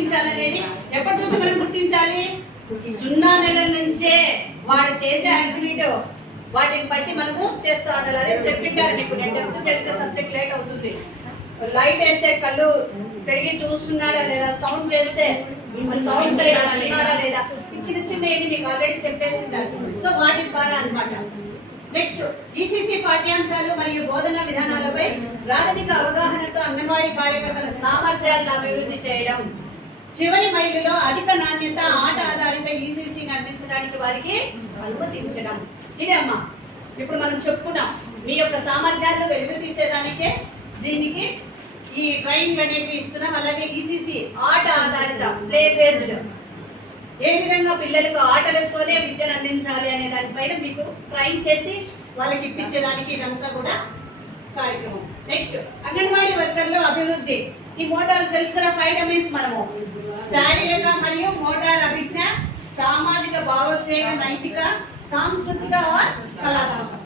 గుర్తించాలనేది ఎప్పటి నుంచి మనం గుర్తించాలి? సున్నా నెలల నుంచే వాడు చేసే యాక్టివిటీ వాటిని బట్టి మనము చేస్తూ ఉండాలి. అదే చెప్పింటారు మీకు. నేను చెప్తూ తెలిసే సబ్జెక్ట్ లేట్ అవుతుంది. లైట్ వేస్తే కళ్ళు తిరిగి చూస్తున్నాడా లేదా? సౌండ్ చేస్తే సౌండ్ సైడ్ లేదా? చిన్న చిన్న ఏంటి మీకు ఆల్రెడీ చెప్పేసింటారు సో వాటి ద్వారా అన్నమాట. నెక్స్ట్ డిసిసి పాఠ్యాంశాలు మరియు బోధనా విధానాలపై ప్రాథమిక అవగాహనతో అంగన్వాడీ కార్యకర్తల సామర్థ్యాలను అభివృద్ధి చేయడం. చివరి మైలులో అధిక నాణ్యత ఆట ఆధారిత ఈసీసీని అందించడానికి వారికి అనుమతించడం. ఇదే అమ్మా ఇప్పుడు మనం చెప్పుకున్నాం మీ యొక్క సామర్థ్యాలను వెలుగు తీసేదానికే దీనికి ఈ ట్రైనింగ్ అనేవి ఇస్తున్నాం. అలాగే ఈసీసీ ఆట ఆధారిత ప్లే బేస్డ్ ఏ విధంగా పిల్లలకు ఆటలతోనే విద్యను అందించాలి అనే దానిపైన మీకు ట్రైన్ చేసి వాళ్ళకి ఇప్పించడానికి ఇదంతా కూడా కార్యక్రమం. నెక్స్ట్ అంగన్వాడీ వర్కర్లు అభివృద్ధి. ఈ మోటార్లు తెలుసు కదా ఫైవ్ డొమైన్స్ మనము. శారీరక మరియు మోటార్ అభిజ్ఞ సామాజిక భావోద్వేగ నైతిక సాంస్కృతిక కళాత్మక.